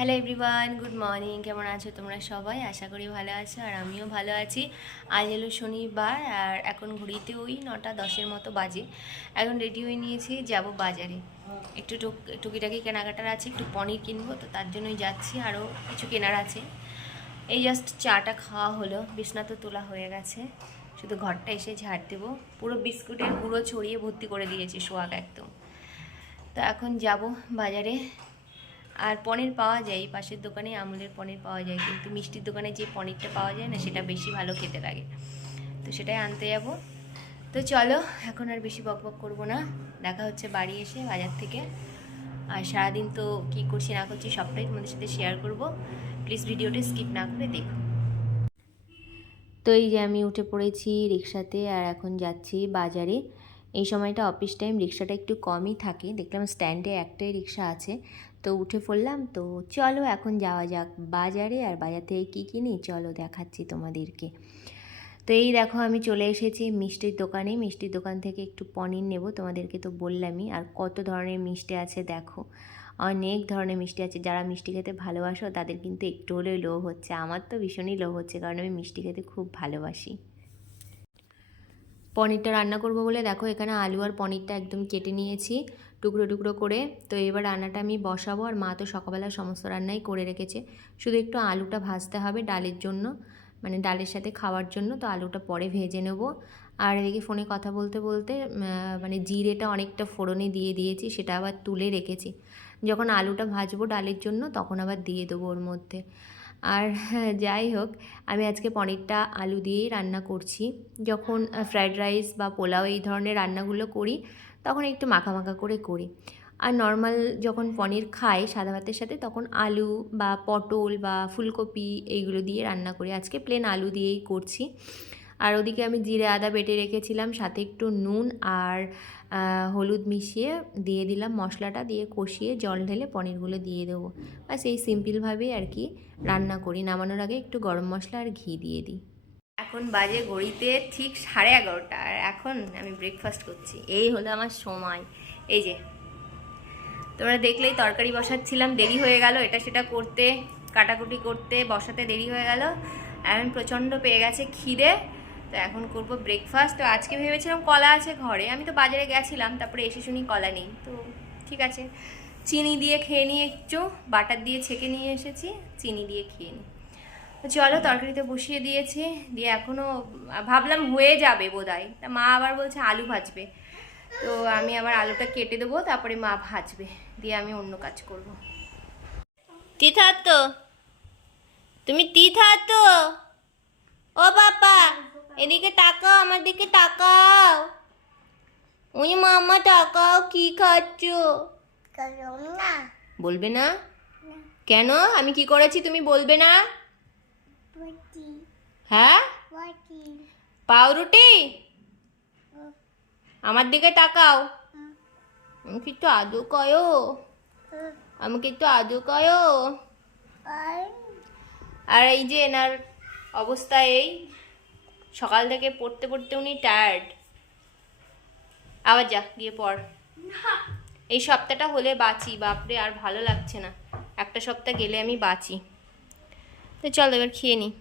Hello everyone, good morning. কেমন আছো তোমরা সবাই? আশা করি ভালো আছো, আর আমিও ভালো আছি। আজ হলো শনিবার, আর এখন ঘড়িতে ওই 9:10 মতো বাজে। এখন রেডি হয়ে নিয়েছি, যাব বাজারে। একটু টুকিটাকি কেনাকাটার আছে, একটু পনির কিনবো, তো তার জন্যই যাচ্ছি। আরও কিছু কেনার আছে। এই জাস্ট চাটা খাওয়া হলো, বিছনা তো তোলা হয়ে গেছে, শুধু ঘরটা এসে ঝাড় দেবো। পুরো বিস্কুটের গুঁড়ো ছড়িয়ে ভর্তি করে দিয়েছি সোহাগ একদম। তো এখন যাব বাজারে। আর পনির পাওয়া যায় পাশের দোকানে, আমুলের পনির পাওয়া যায়, কিন্তু মিষ্টির দোকানে যে পনিরটা পাওয়া যায় না, সেটা বেশি ভালো খেতে লাগে। তো সেটাই আনতে যাব। তো চলো, এখন আর বেশি বকবক করবো না, দেখা হচ্ছে বাড়ি এসে বাজার থেকে। আর সারাদিন তো কী করছি না করছি সবটাই তোমাদের সাথে শেয়ার করব। প্লিজ ভিডিওটা স্কিপ না করে দেখো। তো এই যে আমি উঠে পড়েছি রিক্সাতে, আর এখন যাচ্ছি বাজারে। এই সময়টা অফিস টাইম, রিক্সাটা একটু কমই থাকে। দেখলাম স্ট্যান্ডে একটাই রিক্সা আছে, তো উঠে পড়লাম। তো চলো এখন যাওয়া যাক বাজারে। আর বাজার থেকে কী কিনি চলো দেখাচ্ছি তোমাদেরকে। তো এই দেখো আমি চলে এসেছি মিষ্টির দোকানে। মিষ্টির দোকান থেকে একটু পনির নেব, তোমাদেরকে তো বললামই। আর কত ধরনের মিষ্টি আছে দেখো, অনেক ধরনের মিষ্টি আছে। যারা মিষ্টি খেতে ভালোবাসো তাদের কিন্তু একটু হলেও লো হচ্ছে। আমার তো ভীষণই লো হচ্ছে, কারণ আমি মিষ্টি খেতে খুব ভালোবাসি। পনিরটা রান্না করব বলে দেখো এখানে আলু আর পনিরটা একদম কেটে নিয়েছি টুকরো টুকরো করে। তো এবার রান্নাটা আমি বসাবো। আর মা তো সকালবেলা সমস্ত রান্নাই করে রেখেছে, শুধু একটু আলুটা ভাজতে হবে ডালের জন্য, মানে ডালের সাথে খাওয়ার জন্য। তো আলুটা পরে ভেজে নেব। আর এদিকে ফোনে কথা বলতে বলতে মানে জিরেটা অনেকটা ফোড়নে দিয়ে দিয়েছি, সেটা আবার তুলে রেখেছি। যখন আলুটা ভাজবো ডালের জন্য তখন আবার দিয়ে দেবো ওর মধ্যে। আর যাই হোক, আমি আজকে পনিরটা আলু দিয়েই রান্না করছি। যখন ফ্রায়েড রাইস বা পোলাও এই ধরনের রান্নাগুলো করি, তখন একটু মাখা মাখা করে করি। আর নর্মাল যখন পনির খাই সাদা ভাতের সাথে, তখন আলু বা পটল বা ফুলকপি এইগুলো দিয়ে রান্না করি। আজকে প্লেন আলু দিয়েই করছি। আর ওদিকে আমি জিরে আদা বেটে রেখেছিলাম, সাথে একটু নুন আর হলুদ মিশিয়ে দিয়ে দিলাম। মশলাটা দিয়ে কষিয়ে জল ঢেলে পনিরগুলো দিয়ে দেবো। বাস এই সিম্পলভাবেই আর কি রান্না করি। নামানোর আগে একটু গরম মশলা আর ঘি দিয়ে দিই। এখন বাজে ঘড়িতে ঠিক 11:30, আর এখন আমি ব্রেকফাস্ট করছি। এই হলো আমার সময়। এই যে তোমরা দেখলেই তরকারি বসাচ্ছিলাম, দেরি হয়ে গেল এটা সেটা করতে, কাটাকুটি করতে, বসাতে দেরি হয়ে গেল। এখন প্রচণ্ড পেয়ে গেছে খিদে। তো এখন করব ব্রেকফাস্ট। তো আজকে ভেবেছিলাম কলা আছে ঘরে, আমি তো বাজারে গেছিলাম, তারপরে এসে শুনি কলা নেই। তো ঠিক আছে, চিনি দিয়ে খেয়ে নিই, একটু বাটার দিয়ে ছেঁকে নিয়ে এসেছি, চিনি দিয়ে খেয়ে নিই। তো চলো, তরকারিতে বসিয়ে দিয়েছি, দিয়ে এখনও ভাবলাম হয়ে যাবে বোধহয়, তা মা আবার বলছে আলু ভাজবে। তো আমি আবার আলুটা কেটে দেবো, তারপরে মা ভাজবে, দিয়ে আমি অন্য কাজ করব। তিথাতো, তুমি তিথাতো, ও বাবা এদিকে তাকাও, আমার দিকে তাকাও। ওই মামা তাকাও, কি খাচ্ছ? বলবে না কেন? আমি কি করেছি তুমি বলবে না? হ্যাঁ, পাউরুটি। আমার দিকে তাকাও, আমাকে একটু আদর করো, আমাকে একটু আদর করো। আর এই যে এনার অবস্থা, এই সকাল থেকে পড়তে পড়তে উনি টায়ার্ড। আবার যা গিয়ে পড়। এই সপ্তাহটা হলে বাঁচি, বাপরে আর ভালো লাগছে না, একটা সপ্তাহ গেলে আমি বাঁচি। তো চল এবার খেয়ে নিই।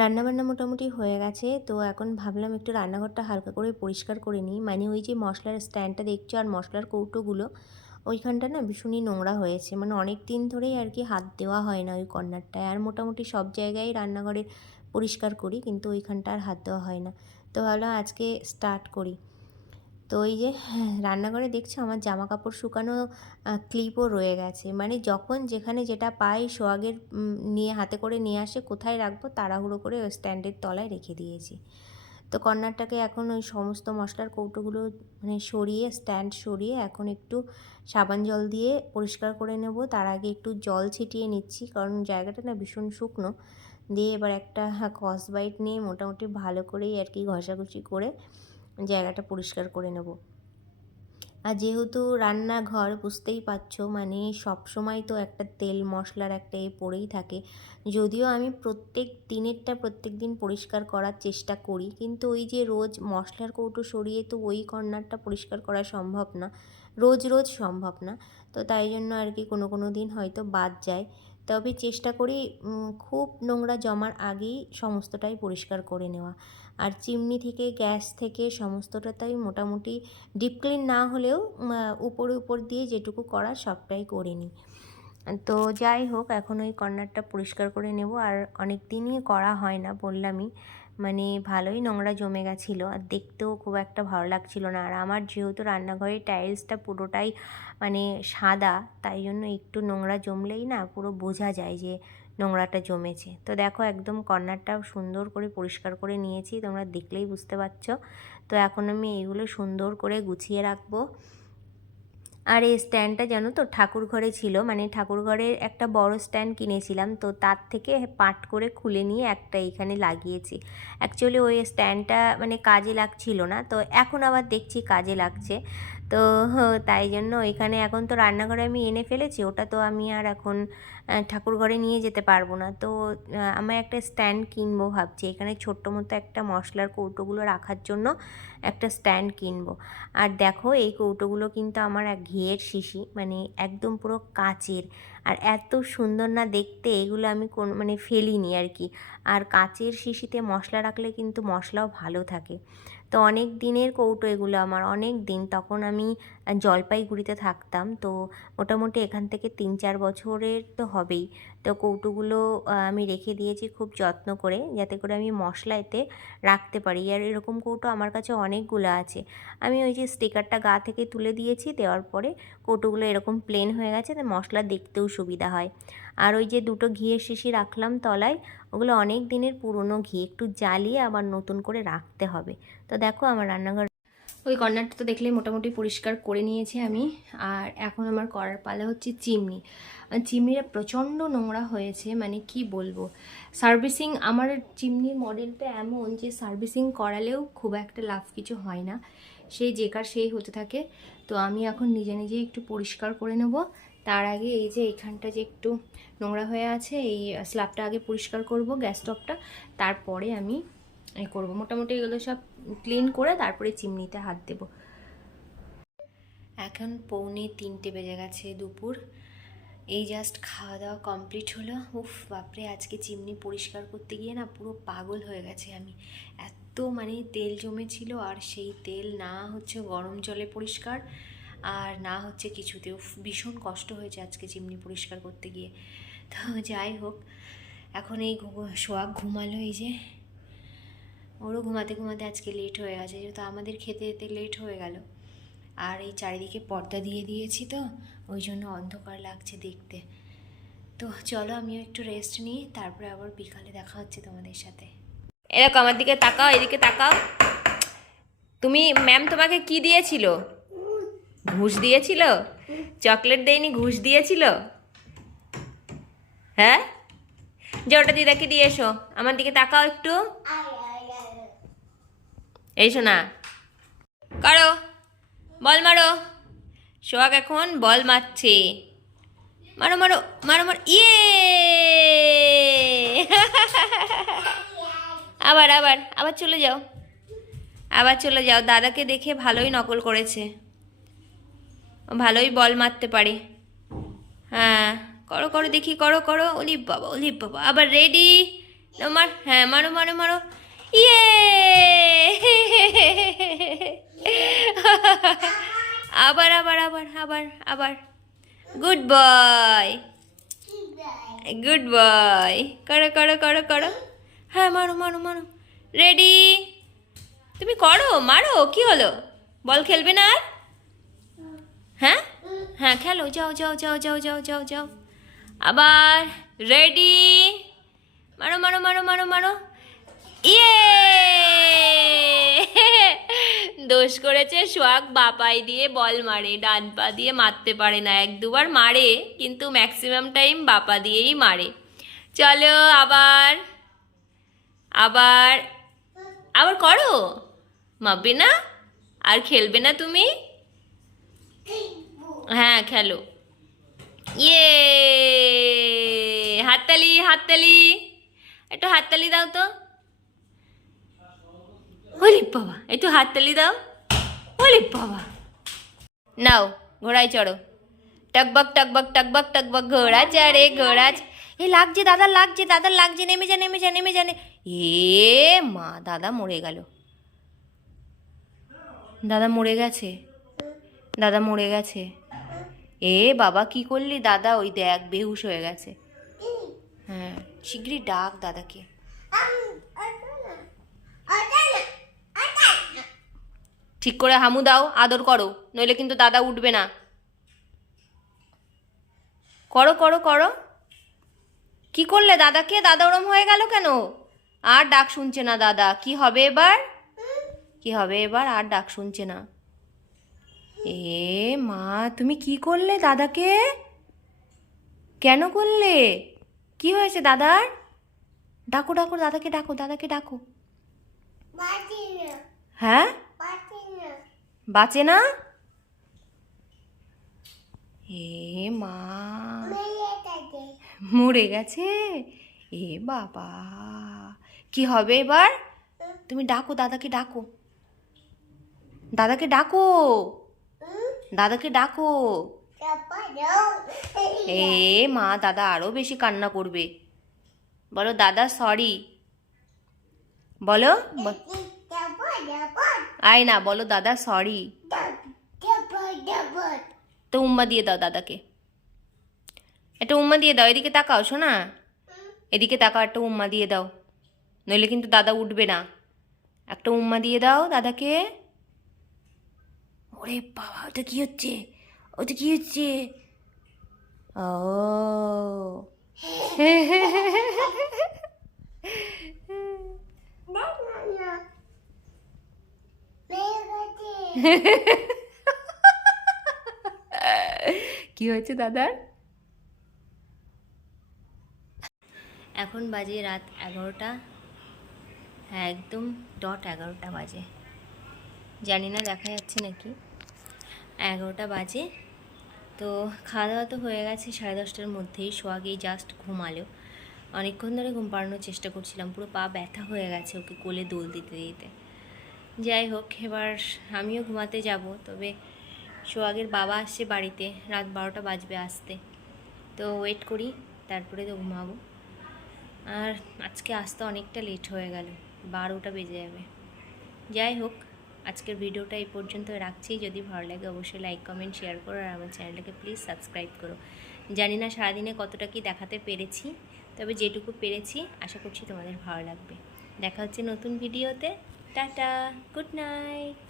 রান্নাবান্না মোটামুটি হয়ে গেছে। তো এখন ভাবলাম একটু রান্নাঘরটা হালকা করে পরিষ্কার করে নিই। মানে ওই যে মশলার স্ট্যান্ডটা দেখছো আর মশলার কৌটোগুলো, ওইখানটা না ভীষণই নোংরা হয়েছে। মানে অনেক দিন ধরেই আর কি হাত দেওয়া হয় না ওই কর্নারটায়। আর মোটামুটি সব জায়গায় রান্নাঘরে পরিষ্কার করি, কিন্তু ওইখানটা আর হাত দেওয়া হয় না। তো ভাবলাম আজকে স্টার্ট করি। তো এই যে রান্নাঘরে দেখছো আমার জামা কাপড় শুকানো ক্লিপও রয়ে গেছে। মানে যখন যেখানে যেটা পাই সোহাগের নিয়ে হাতে করে নিয়ে আসে, কোথায় রাখবো তাড়াহুড়ো করে ওই স্ট্যান্ডের তলায় রেখে দিয়েছি। তো কর্নারটাকে এখন ওই সমস্ত মশলার কৌটোগুলো মানে সরিয়ে, স্ট্যান্ড সরিয়ে এখন একটু সাবান জল দিয়ে পরিষ্কার করে নেব। তার আগে একটু জল ছিটিয়ে নিচ্ছি, কারণ জায়গাটা না ভীষণ শুকনো। দিয়ে এবার একটা স্কচব্রাইট নিয়ে মোটামুটি ভালো করেই আর কি ঘষাঘষি করে জায়গাটা পরিষ্কার করে নেব। আর যেহেতু রান্নাঘর বুঝতেই পারছো, মানে সব সময় তো একটা তেল মশলার একটা পড়েই থাকে। যদিও আমি প্রত্যেক দিনেরটা প্রত্যেক দিন পরিষ্কার করার চেষ্টা করি, কিন্তু ওই যে রোজ মশলার কৌটো সরিয়ে তো ওই কর্নারটা পরিষ্কার করা সম্ভব না, রোজ রোজ সম্ভব না। তো তাই জন্য আর কি কোনো দিন হয়তো বাদ যায়। তবে চেষ্টা করি খুব নোংরা জমার আগেই সমস্তটাই পরিষ্কার করে নেওয়া। আর চিমনি থেকে, গ্যাস থেকে সমস্তটাই মোটামুটি ডিপ ক্লিন না হলেও উপর দিয়ে যেটুকু করার সবটাই করে নিই। তো যাই হোক, এখন ওই কর্নারটা পরিষ্কার করে নেব। আর অনেক দিনই করা হয় না, বললামই, মানে ভালোই নোংরা জমে গেছিলো আর দেখতেও খুব একটা ভালো লাগছিল না। আর আমার যেহেতু রান্নাঘরের টাইলসটা পুরোটাই মানে সাদা, তাই জন্য একটু নোংরা জমলেই না পুরো বোঝা যায় যে নোংরাটা জমেছে। তো দেখো একদম কর্নারটা সুন্দর করে পরিষ্কার করে নিয়েছি, তোমরা দেখলেই বুঝতে পারছো। তো এখন আমি এইগুলো সুন্দর করে গুছিয়ে রাখবো। আর এই স্ট্যান্ডটা জানো তো ঠাকুর ঘরে ছিল, মানে ঠাকুর ঘরের একটা বড় স্ট্যান্ড কিনেছিলাম, তো তার থেকে পার্ট করে খুলে নিয়ে একটা এইখানে লাগিয়েছি। অ্যাকচুয়ালি ওই স্ট্যান্ডটা মানে কাজে লাগছিল না, তো এখন আবার দেখছি কাজে লাগছে। তো তাই জন্য এখানে এখন তো রান্নাঘরে আমি এনে ফেলেছি, ওটা তো আমি আর এখন ঠাকুর ঘরে নিয়ে যেতে পারবো না। তো আমি একটা স্ট্যান্ড কিনবো ভাবছি, এখানে ছোট্ট মতো একটা মশলার কৌটোগুলো রাখার জন্য একটা স্ট্যান্ড কিনবো। আর দেখো এই কৌটোগুলো কিন্তু আমার এক ঘিয়ের শিশি, মানে একদম পুরো কাচের, আর এত সুন্দর না দেখতে, এগুলো আমি মানে ফেলিনি আর কি। আর কাচের শিশিতে মশলা রাখলে কিন্তু মশলাও ভালো থাকে। তো অনেক দিনের কৌটো এগুলো আমার, অনেক দিন, তখন আমি জলপাইগুড়িতে থাকতাম, তো মোটামুটি এখান থেকে 3-4 বছরের তো হবেই। তো কৌটোগুলো আমি রেখে দিয়েছি খুব যত্ন করে, যাতে করে আমি মশলা এতে রাখতে পারি। আর এরকম কৌটো আমার কাছে অনেকগুলো আছে। আমি ওই যে স্টিকারটা গা থেকে তুলে দিয়েছি, দেওয়ার পরে কৌটোগুলো এরকম প্লেন হয়ে গেছে, তো মশলা দেখতেও সুবিধা হয়। আর ওই যে দুটো ঘিয়ের শিশি রাখলাম তলায়, ওগুলো অনেক দিনের পুরনো ঘি, একটু জ্বালিয়ে আবার নতুন করে রাখতে হবে। তো দেখো আমার রান্নাঘর ওই কর্নারটা তো দেখলে মোটামুটি পরিষ্কার করে নিয়েছি আমি। আর এখন আমার করার পালা হচ্ছে চিমনি। চিমনিটা প্রচণ্ড নোংরা হয়েছে, মানে কি বলবো। সার্ভিসিং, আমার চিমনির মডেলটা এমন যে সার্ভিসিং করালেও খুব একটা লাভ কিছু হয় না, সেই যেকার সেই হতে থাকে। তো আমি এখন নিজে নিজে একটু পরিষ্কার করে নেব। তার আগে এই যে এইখানটা যে একটু নোংরা হয়ে আছে, এই স্ল্যাবটা আগে পরিষ্কার করব, গ্যাস স্টোভটা, তারপরে আমি করব। মোটামুটি এগুলো সব ক্লিন করে তারপরে চিমনিতে হাত দেব। এখন 2:45 বেজে গেছে দুপুর, এই জাস্ট খাওয়া দাওয়া কমপ্লিট হলো। উফ বাপরে, আজকে চিমনি পরিষ্কার করতে গিয়ে না পুরো পাগল হয়ে গেছে আমি। এত মানে তেল জমেছিল, আর সেই তেল না হচ্ছে গরম জলে পরিষ্কার, আর না হচ্ছে কিছুতে। উফ ভীষণ কষ্ট হয়েছে আজকে চিমনি পরিষ্কার করতে গিয়ে। তো যাই হোক, এখন এই সোহাগ ঘুমালো, এই যে ওরও ঘুমাতে ঘুমাতে আজকে লেট হয়ে গেছে, যেহেতু আমাদের খেতে যেতে লেট হয়ে গেল। আর এই চারিদিকে পর্দা দিয়ে দিয়েছি, তো ওই জন্য অন্ধকার লাগছে দেখতে। তো চলো আমিও একটু রেস্ট নিই, তারপরে আবার বিকালে দেখা হচ্ছে তোমাদের সাথে। এরকম আমার দিকে তাকাও, এদিকে তাকাও। তুমি, ম্যাম তোমাকে কি দিয়েছিল? ঘুষ দিয়েছিল? চকলেট দেয়নি, ঘুষ দিয়েছিল? হ্যাঁ, যে ওটা দিদাকে দিয়ে এসো। আমার দিকে তাকাও একটু, এসো না, করো, বল মারো। সোহাগ এখন বল মারছে, মারো মারো মারো মারো, ইয়ে আবার আবার আবার চলে যাও, আবার চলে যাও। দাদাকে দেখে ভালোই নকল করেছে, ভালোই বল মারতে পারে। হ্যাঁ করো করো দেখি, করো করো, ওলিপ বাবা ওলিপ বাবা। আবার রেডি, মার, হ্যাঁ মারো মারো মারো, ইয়ে আবার আবার আবার আবার আবার, গুড বয়, গুড বয়, করো করো করো করো, হ্যাঁ মারো মারো মারো, রেডি, তুমি করো, মারো, কি হলো, বল খেলবে না আর? হ্যাঁ হ্যাঁ খেলো, যাও যাও যাও যাও যাও যাও যাও, আবার রেডি, মারো মারো মারো মারো মারো, ইয়ে দোষ করেছে সোহাগ, বাপাই দিয়ে বল মারে, ডান পা দিয়ে মারতে পারে না। 1-2বার মারে, কিন্তু ম্যাক্সিমাম টাইম বাপা দিয়েই মারে। চলো আবার আবার আবার করো, মারবে না আর, খেলবে না তুমি? হ্যাঁ খেলো। ইয়ে, হাততালি হাততালি, একটু হাততালি দাও তো। ওরে বাবা, একটু হাততালি দাও। ওরে বাবা, নাও ঘোড়ায় চড়ো। টকবক টকবক টকবক টকবক ঘোড়া চড়ে ঘোড়া এ লাগছে দাদার, লাগছে দাদার, লাগছে, নেমে যা নেমে যা নেমে যা এ মা, দাদা মরে গেল, দাদা মরে গেছে, দাদা মরে গেছে। এ বাবা কি করলি দাদা, ওই দেখ বেহুশ হয়ে গেছে। হ্যাঁ শিগগিরই ডাক দাদাকে। ঠিক করে হামু দাও, আদর করো, নইলে কিন্তু দাদা উঠবে না। করো করো করো। কি করলে দাদাকে, দাদা ওরম হয়ে গেল কেন? আর ডাক শুনছে না দাদা, কি হবে এবার, কি হবে এবার, আর ডাক শুনছে না। এ মা, তুমি কি করলে দাদাকে, কেন করলে, কি হয়েছে দাদার? ডাকো ডাকো দাদাকে, ডাকো দাদাকে ডাকো। হ্যাঁ বাঁচে না। এ মা, মরে গেছে। এ বাবা, কি হবে এবার? তুমি ডাকো দাদাকে, ডাকো দাদাকে, ডাকো দাদাকে ডাকো। এ মা, দাদা আরো বেশি কান্না করবে। বলো দাদা সরি, বলো। আয় না, বলো দাদা সরি। তো উম্মা দিয়ে দাও দাদাকে, একটা উম্মা দিয়ে দাও। এদিকে তাকাও শোনা, এদিকে তাকাও, একটা উম্মা দিয়ে দাও, নইলে কিন্তু দাদা উঠবে না। একটা উম্মা দিয়ে দাও দাদাকে। ওরে বাবা, ওটা কি হচ্ছে, ওটা কি হচ্ছে? ও কি হয়েছে দাদার? এখন বাজে রাত 11টা, হ্যাঁ একদম ডট 11টা বাজে, জানি না দেখা যাচ্ছে নাকি, 11টা বাজে। তো খাওয়া দাওয়া তো হয়ে গেছে 10:30টার মধ্যেই, সোয়াগেই জাস্ট ঘুমালো। অনেকক্ষণ ধরে ঘুম পাড়ানোর চেষ্টা করছিলাম, পুরো পা ব্যথা হয়ে গেছে ওকে কোলে দোল দিতে দিতে। যাই হোক, এবার আমিও ঘুমাতে যাব, তবে সোহাগের বাবা আসছে বাড়িতে, রাত 12টা বাজবে আসতে, তো ওয়েট করি, তারপরে তো ঘুমাবো। আর আজকে আসতে অনেকটা লেট হয়ে গেল, 12টা বেজে যাবে। যাই হোক, আজকের ভিডিওটা এই পর্যন্ত রাখছি। যদি ভালো লাগে অবশ্যই লাইক কমেন্ট শেয়ার করো, আর আমার চ্যানেলটাকে প্লিজ সাবস্ক্রাইব করো। জানি না সারাদিনে কতটা কি দেখাতে পেরেছি, তবে যেটুকু পেরেছি আশা করছি তোমাদের ভালো লাগবে। দেখা হচ্ছে নতুন ভিডিওতে। Tata, good night.